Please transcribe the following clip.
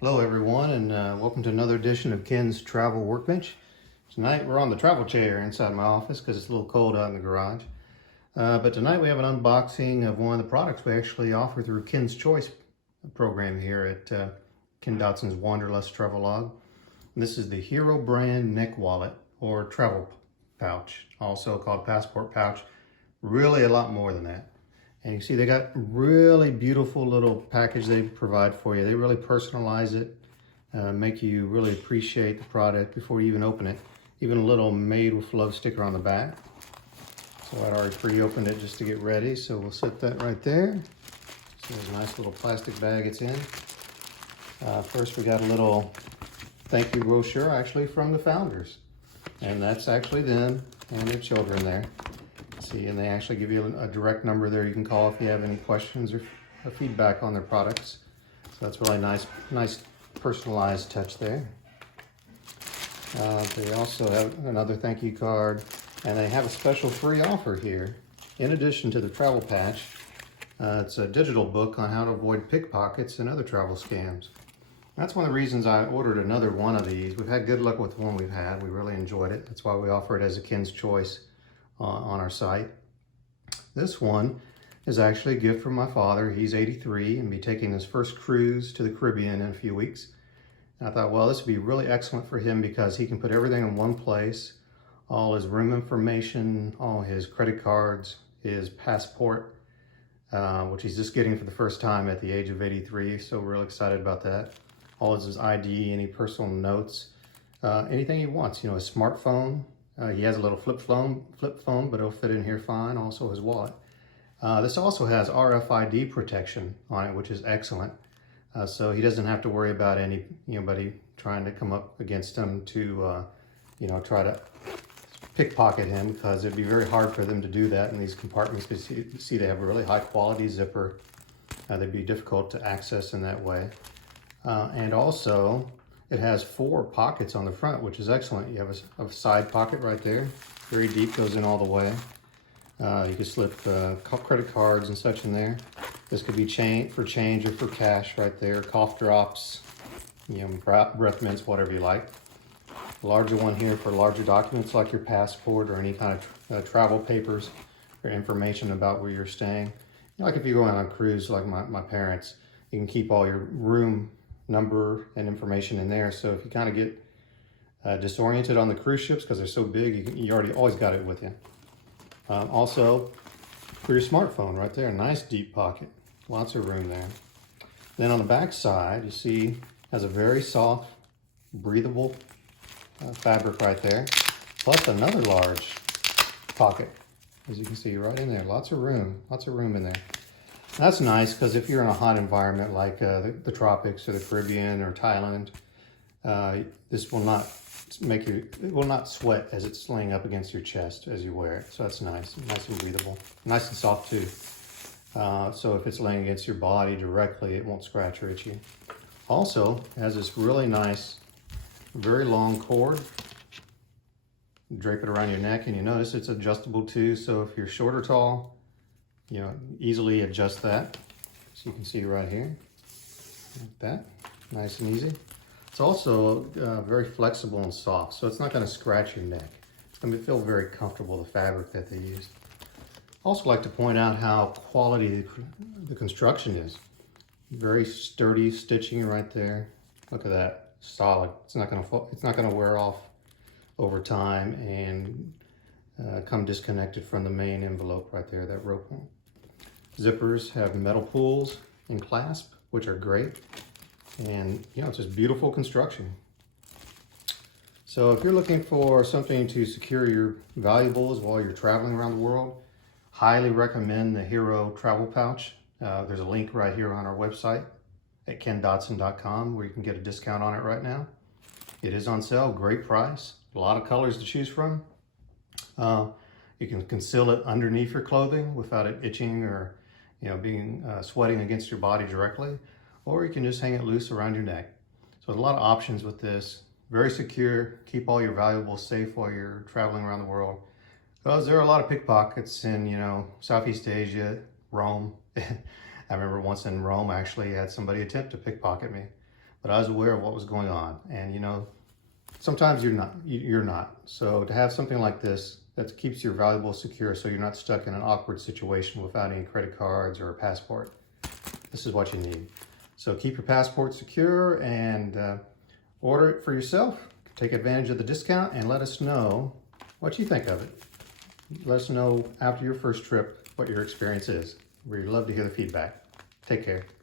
Hello everyone, and welcome to another edition of Ken's Travel Workbench. Tonight we're on the travel chair inside my office because it's a little cold out in the garage. But tonight we have an unboxing of one of the products we actually offer through Ken's Choice program here at Ken Dotson's Wanderlust Travelog. And this is the Hero brand neck wallet or travel pouch, also called passport pouch. Really a lot more than that. And you see they got really beautiful little package they provide for you. They really personalize it, make you really appreciate the product before you even open it. Even a little made with love sticker on the back. So I'd already pre-opened it just to get ready. So we'll set that right there. So there's a nice little plastic bag it's in. First we got a little thank you brochure actually from the founders. And that's actually them and their children there. See, and they actually give you a direct number there you can call if you have any questions or feedback on their products. So that's really nice personalized touch there. They also have another thank you card, and they have a special free offer here. In addition to the travel patch, it's a digital book on how to avoid pickpockets and other travel scams. That's one of the reasons I ordered another one of these. We've had good luck with the one we've had. We really enjoyed it. That's why we offer it as a Ken's Choice on our site. This one is actually a gift from my father. He's 83 and be taking his first cruise to the Caribbean in a few weeks. And I thought, well, this would be really excellent for him because he can put everything in one place, all his room information, all his credit cards, his passport, which he's just getting for the first time at the age of 83. So we're really excited about that. All his ID, any personal notes, anything he wants, you know, his smartphone. He has a little flip phone, but it'll fit in here fine. Also his wallet. This also has RFID protection on it, which is excellent. So he doesn't have to worry about anybody trying to come up against him to, try to pickpocket him, because it'd be very hard for them to do that in these compartments, because you see they have a really high quality zipper. They'd be difficult to access in that way. And also, it has 4 pockets on the front, which is excellent. You have a side pocket right there, very deep, goes in all the way. You can slip credit cards and such in there. This could be for change or for cash right there. Cough drops, breath mints, whatever you like. A larger one here for larger documents like your passport or any kind of travel papers or information about where you're staying. Like if you're going on a cruise like my parents, you can keep all your room number and information in there. So if you kind of get disoriented on the cruise ships because they're so big, you always got it with you. Also, for your smartphone right there, nice deep pocket, lots of room there. Then on the back side, you see has a very soft, breathable fabric right there, plus another large pocket, as you can see right in there. Lots of room in there. That's nice because if you're in a hot environment like the tropics or the Caribbean or Thailand, this will not it will not sweat as it's laying up against your chest as you wear it. So that's nice and breathable, nice and soft too. So if it's laying against your body directly, it won't scratch or itch you. Also, it has this really nice, very long cord. Drape it around your neck, and you notice it's adjustable too. So if you're short or tall, easily adjust that. So you can see right here, like that, nice and easy. It's also very flexible and soft, so it's not going to scratch your neck. It's going to feel very comfortable, the fabric that they used. Also like to point out how quality the construction is. Very sturdy stitching right there. Look at that, solid. It's not going to wear off over time and come disconnected from the main envelope right there, that rope one. Zippers have metal pulls and clasp, which are great. And it's just beautiful construction. So if you're looking for something to secure your valuables while you're traveling around the world, highly recommend the Hero travel pouch. There's a link right here on our website at kendotson.com where you can get a discount on it right now. It is on sale, great price, a lot of colors to choose from. You can conceal it underneath your clothing without it itching or being sweating against your body directly, or you can just hang it loose around your neck. So there's a lot of options with this. Very secure, keep all your valuables safe while you're traveling around the world. Because there are a lot of pickpockets in, Southeast Asia, Rome. I remember once in Rome, I actually had somebody attempt to pickpocket me. but I was aware of what was going on. And you know, sometimes you're not. So to have something like this that keeps your valuables secure so you're not stuck in an awkward situation without any credit cards or a passport, this is what you need. So keep your passport secure and order it for yourself. Take advantage of the discount and let us know what you think of it. Let us know after your first trip what your experience is. We'd love to hear the feedback. Take care.